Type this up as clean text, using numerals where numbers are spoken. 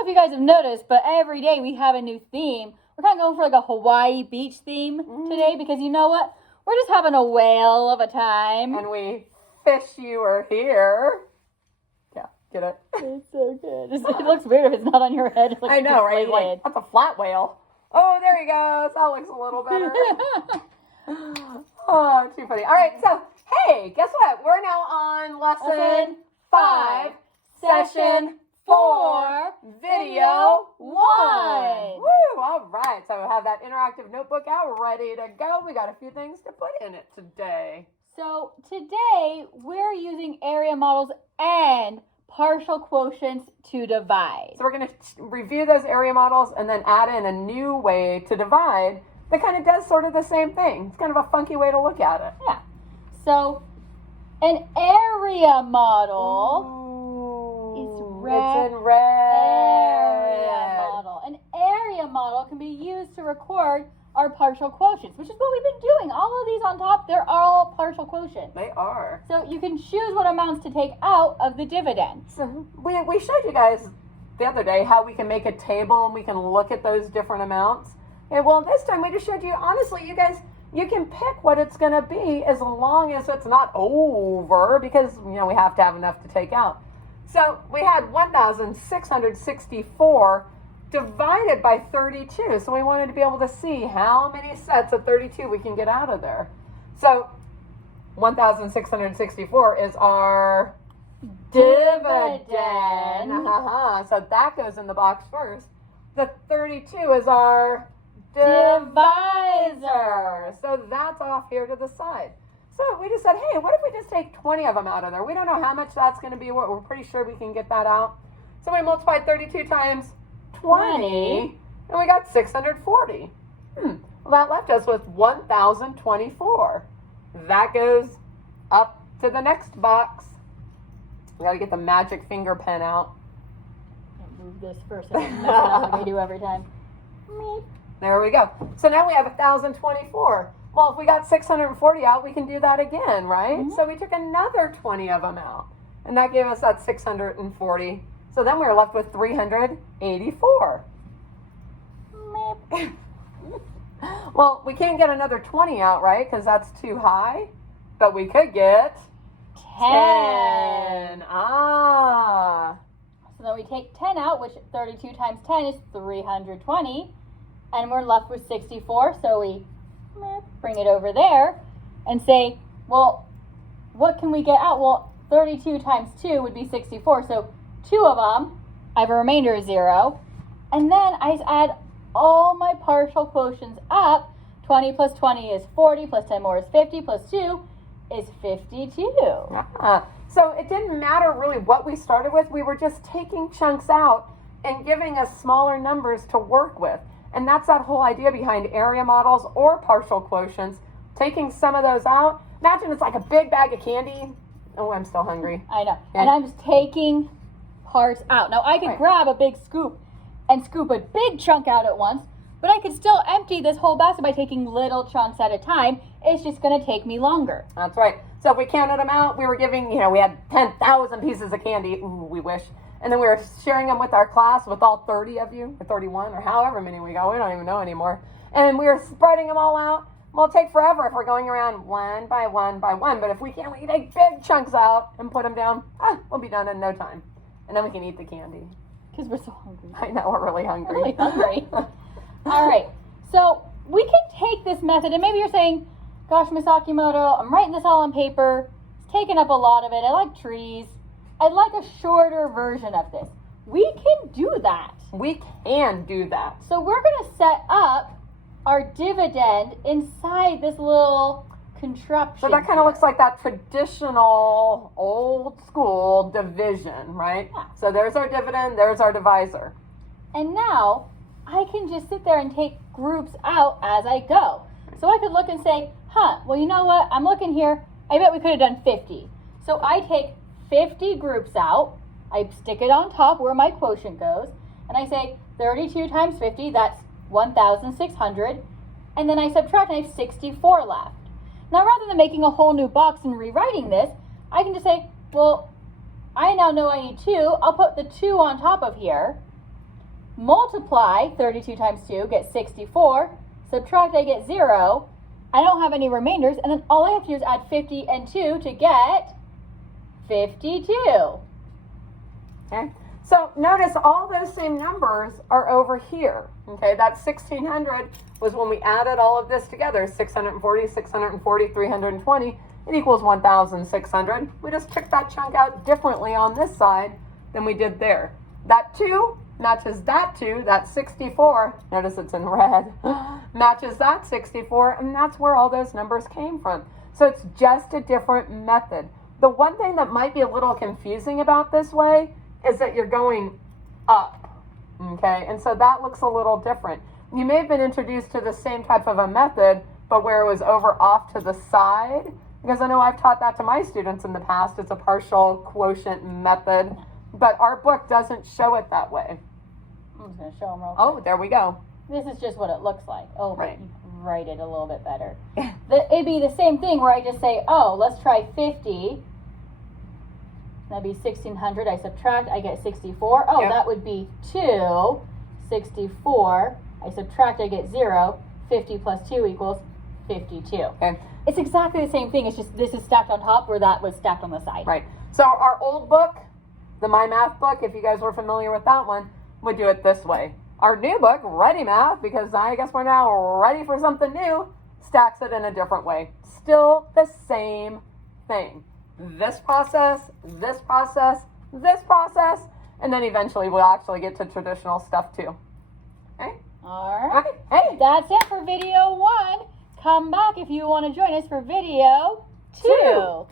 know if you guys have noticed, but every day we have a new theme. We're kind of going for like a Hawaii beach theme today because you know what? We're just having a whale of a time. And we wish you were here. Yeah, get it? It's so good. It looks weird if it's not on your head. It looks I know, right? deflated. Like, that's a flat whale. Oh, there he goes. That looks a little better. Oh, too funny. All right, so, hey, guess what? We're now on lesson 5, session 4, video 1. Woo, all right. So we have that interactive notebook out ready to go. We got a few things to put in it today. So today we're using area models and partial quotients to divide. So we're going to review those area models and then add in a new way to divide that kind of does sort of the same thing. It's kind of a funky way to look at it. Yeah. So an area model is red. It's in red. Area model. An area model can be used to record our partial quotients, which is what we've been doing. All of these on top, they're all partial quotients. They are. So you can choose what amounts to take out of the dividend. So we showed you guys the other day how we can make a table and we can look at those different amounts. And well, this time we just showed you, honestly, you guys, you can pick what it's going to be as long as it's not over because, you know, we have to have enough to take out. So we had 1,664 divided by 32. So we wanted to be able to see how many sets of 32 we can get out of there. So 1,664 is our dividend. So that goes in the box first. The 32 is our divisor. So that's off here to the side. So we just said, hey, what if we just take 20 of them out of there? We don't know how much that's going to be. We're pretty sure we can get that out. So we multiplied 32 times 20, and we got 640. Well, that left us with 1,024. That goes up to the next box. We got to get the magic finger pen out. I'll move this first. Like I do every time. There we go. So now we have 1,024. Well, if we got 640 out, we can do that again, right? Mm-hmm. So we took another 20 of them out, and that gave us that 640. So then we were left with 384. Well, we can't get another 20 out, right? Because that's too high. But we could get 10. So then we take 10 out, which 32 times 10 is 320. And we're left with 64. So we bring it over there and say, well, what can we get out? Well, 32 times 2 would be 64. So 2 of them, I have a remainder of 0. And then I add all my partial quotients up. 20 plus 20 is 40, plus 10 more is 50, plus 2 is 52. So it didn't matter really what we started with. We were just taking chunks out and giving us smaller numbers to work with. And that's that whole idea behind area models or partial quotients. Taking some of those out. Imagine it's like a big bag of candy. Oh, I'm still hungry. I know. And I'm just taking parts out. Now, I could grab a big scoop and scoop a big chunk out at once, but I could still empty this whole basket by taking little chunks at a time. It's just going to take me longer. That's right. So if we counted them out, we were giving, we had 10,000 pieces of candy. Ooh, we wish. And then we were sharing them with our class, with all 30 of you, or 31, or however many we got. We don't even know anymore. And we were spreading them all out. Well, it'll take forever if we're going around one by one by one. But if we can, we can take big chunks out and put them down. We'll be done in no time. And then we can eat the candy. Because we're so hungry. I know, we're really hungry. Really hungry. All right. So we can take this method, and maybe you're saying, gosh, Miss Akimoto, I'm writing this all on paper. It's taking up a lot of it. I like trees. I'd like a shorter version of this. We can do that. We can do that. So we're going to set up our dividend inside this little contraption. So that kind of looks like that traditional old school division, right? Yeah. So there's our dividend, there's our divisor. And now I can just sit there and take groups out as I go. So I could look and say, well, you know what? I'm looking here. I bet we could have done 50. So I take 50 groups out. I stick it on top where my quotient goes. And I say 32 times 50, that's 1,600. And then I subtract and I have 64 left. Now, rather than making a whole new box and rewriting this, I can just say, well, I now know I need 2. I'll put the 2 on top of here. multiply 32 times 2, get 64, subtract, I get 0. I don't have any remainders, and then all I have to do is add 50 and 2 to get 52. Okay, so notice all those same numbers are over here. Okay, that 1600 was when we added all of this together, 640, 640, 320. It equals 1,600. We just took that chunk out differently on this side than we did there. That 2 matches that 2, that's 64. Notice it's in red. Matches that 64, and that's where all those numbers came from. So it's just a different method. The one thing that might be a little confusing about this way is that you're going up, okay? And so that looks a little different. You may have been introduced to the same type of a method, but where it was over off to the side, because I know I've taught that to my students in the past. It's a partial quotient method, but our book doesn't show it that way. I'm just going to show them real quick. Oh, there we go. This is just what it looks like. Oh, Right. but you write it a little bit better. It'd be the same thing where I just say, oh, let's try 50. That'd be 1600. I subtract, I get 64. Oh, Yep. that would be 2. 64. I subtract, I get 0. 50 plus 2 equals 52. Okay. It's exactly the same thing. It's just this is stacked on top where that was stacked on the side. Right. So our old book, the My Math book, if you guys were familiar with that one, would do it this way. Our new book, Ready Math, because I guess we're now ready for something new, stacks it in a different way. Still the same thing. This process, this process, this process, and then eventually we'll actually get to traditional stuff too. Okay? All right. Hey, That's it for video 1. Come back if you want to join us for video 2.